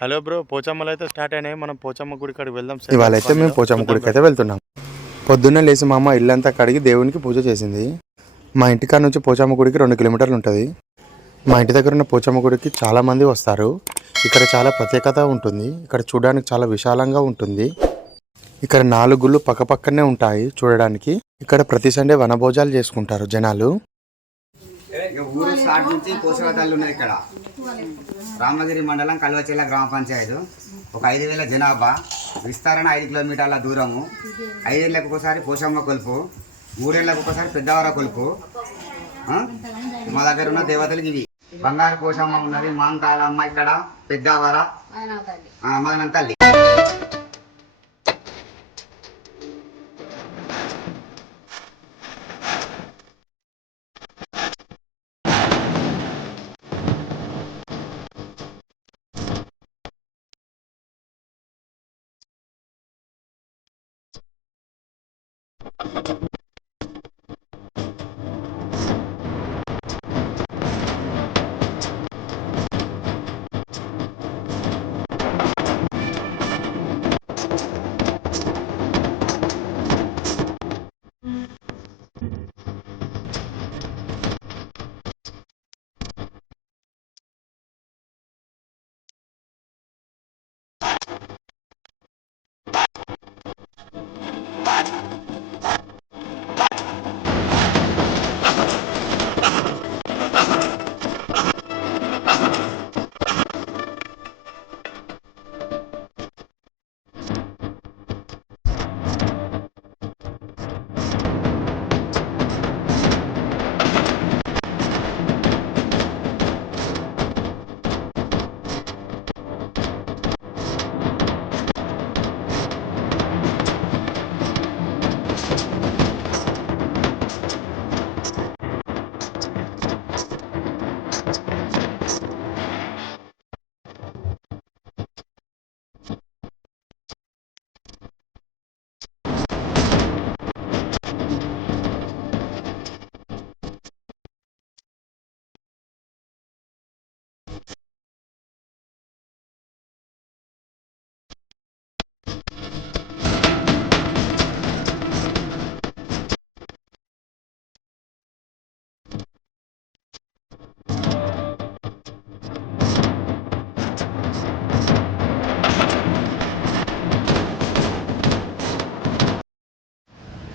Hello bro, పోచమ్మలు అయితే start అయినాయి. మనం పోచమ్మ గుడి కాడికి వెళ్దాం. ఇవాళ అయితే మేము పోచమ్మ గుడికి అయితే వెళ్తున్నాం. పొద్దున్నే లేచి మా అమ్మ ఇల్లంతా కడిగి దేవునికి పూజ చేసింది. మా ఇంటికాడ నుంచి పోచమ్మ గుడికి 2 కిలోమీటర్లు ఉంటుంది. మా ఇంటి దగ్గర ఉన్న పోచమ్మ గుడికి చాలామంది వస్తారు. ఇక్కడ చాలా ప్రత్యేకత ఉంటుంది. ఇక్కడ చూడడానికి చాలా విశాలంగా ఉంటుంది. ఇక్కడ 4 గుళ్ళు పక్కపక్కనే ఉంటాయి చూడడానికి. ఇక్కడ ప్రతి సండే వనభోజాలు చేసుకుంటారు జనాలు. ఊరు స్టార్ట్ నుంచి పోషకతల్లి ఉన్నది. ఇక్కడ రామగిరి మండలం కల్వచెల్ల గ్రామ పంచాయతీ. ఒక 5,000 జనాభా, విస్తరణ 5 కిలోమీటర్ల దూరము. 5 ఏళ్ళకు ఒకసారి పోషమ్మ కొలుపు, 3 ఏళ్ళకు ఒకసారి పెద్దవర కొలుపు. మా దగ్గర ఉన్న దేవతలు ఇవి. బంగారు పోషమ్మ ఉన్నది, మాంకాలమ్మ, ఇక్కడ పెద్దవర, మదన తల్లి.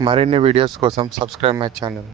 మరిన్ని వీడియోస్ కోసం సబ్స్క్రైబ్ మై ఛానల్.